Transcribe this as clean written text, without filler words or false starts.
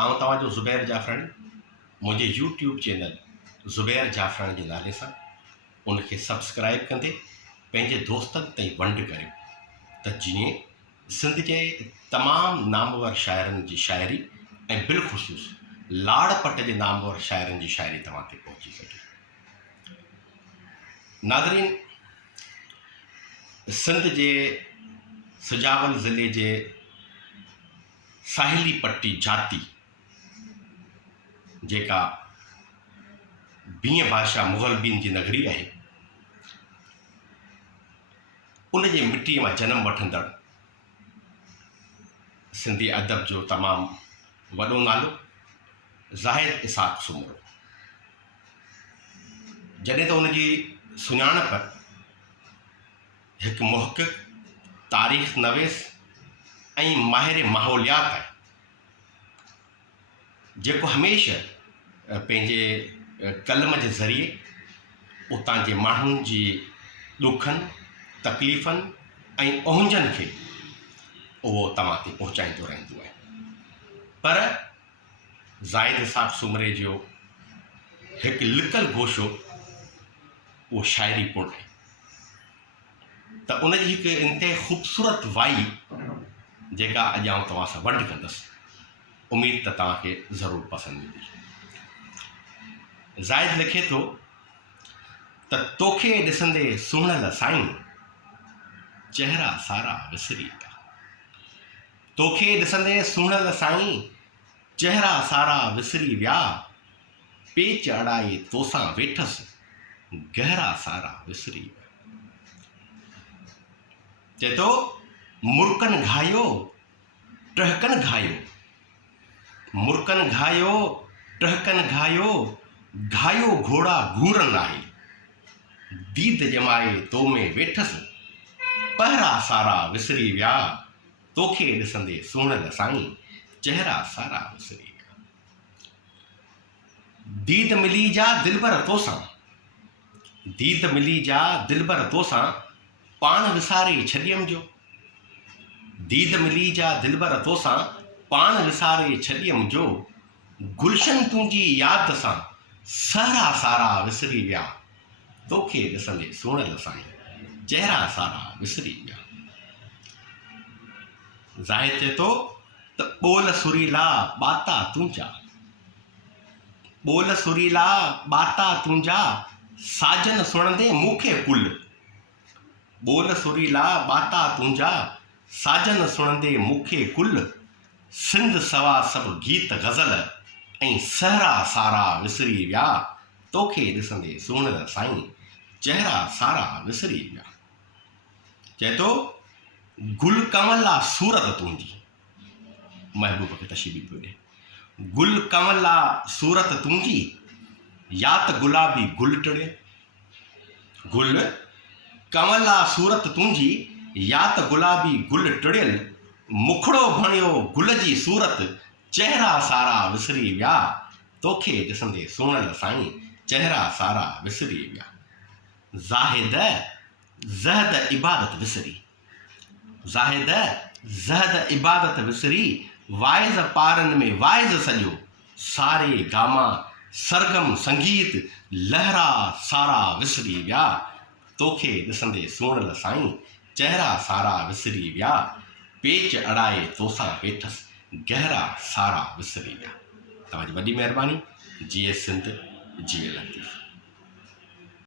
आउं तव्हांजो ज़ुबैर जाफ़राणी मुंहिंजे यूट्यूब चैनल ज़ुबैर जाफ़राणी जे नाले सां उनखे सब्सक्राइब कंदे पंहिंजे दोस्तनि ताईं वंड करियो त जीअं सिंध जे तमामु नामवर शाइरनि जी शाइरी ऐं बिलख़ुसूस लाड़पट जे नामवर शाइरनि जी शाइरी तव्हां ते पहुची सघे। नाज़रीन, सिंध जे सुजावल ज़िले जे साहिली पट्टी जाती जेका बीह बादशाह मुग़ल बीन जी नगरी आहे, उन जे मिट्टीअ मां जनम वठंदड़ सिंधी अदब जो तमामु वॾो नालो ज़ाहिद इसाक़ सुमरो। जॾहिं त उनजी सुञाणप हिकु मुहक़िक़ तारीख़ नवेस ऐं माहिर माहौलियात आहे, जेको हमेशह पंहिंजे कलम जे ज़रिए उतां जे माण्हुनि जी ॾुखनि तकलीफ़नि ऐं ओंजनि खे उहो तव्हां ते पहुचाईंदो रहंदो आहे। पर ज़ाहिद इसाक़ सुमरे जो हिकु लिकल गोशो उहो शाइरी पुण आहे त उनजी हिकु इंतिहाई ख़ूबसूरत वाई जेका अॼु आउं तव्हां सां वंड कंदुसि, उमेद त तव्हांखे ज़रूरु पसंदि ईंदी। ज़ाहिद लिखे थो त तोखे ॾिसंदे सुहिणल साईं चहिरा सारा विसरी विया। तोखे ॾिसंदे सुहिणल साईं चहिरा सारा विसरी विया, पेच अड़ाए तोसां वेठसि गहरा सारा विसरी विया। चए थो मुर्कनि घायो टहकनि घायो, मुर्कनि घायो टहकनि घायो, घायो घोड़ा घूरन आहे, दीद जमाए तो में वेठसि पहरा सारा विसरी विया। तोखे ॾिसंदे सुहिणल साईं चहिरा सारा विसरी विया। दीद मिली जा दिलबर तोसां, दीद मिली जा दिलबर तोसां पाण विसारे छॾियमि जो। दीद मिली जा दिलबर तोसां पाण विसारे छॾियमि जो, गुलशन तुंहिंजी यादि सां सहरा सारा विसरी विया। तोखे ॾिसंदे सुहिणल साईं चहिरा सारा विसरी विया। ज़ाहिद चए थो त ॿोल सुरीला ॿाता तुंहिंजा, ॿोल सुरीला ॿाता तुंहिंजा, साजन सुणंदे मूंखे कुल। ॿोल सुरीला ॿाता तुंहिंजा, साजन सुणंदे मूंखे कुल। सिंध सवा सभु गीत ग़ज़ल ऐं सहरा सारा विसरी विया। तोखे ॾिसंदे सुहिणल साईं चहिरा सारा विसरी विया। चए थो गुल कमला सूरत तुंहिंजी, महबूब खे तशबीह पियो ॾे। गुल कमला सूरत तुंहिंजी, या त गुलाबी गुल टिड़ियल। गुल कमला सूरत तुंहिंजी, या त गुलाबी गुल टिड़ियल। मुखड़ो भणियो गुल जी सूरत, चहिरा सारा विसरी विया। तोखे ॾिसंदे सुहिणल साईं चहिरा सारा विसरी विया। ज़ाहिद ज़हद इबादत विसरी, ज़ाहिद ज़हद इबादत विसरी, वाइज़ पारनि में वाइज़ सॼो, सारे गामा सरगम संगीत लहरा सारा विसरी विया। तोखे ॾिसंदे सुहिणल साईं चहिरा सारा विसरी विया, पेच अड़ाए तोसां वेठसि गहरा सारा विसरी विया। तव्हांजी वॾी महिरबानी। जीए सिंध, जीए लतीफ़।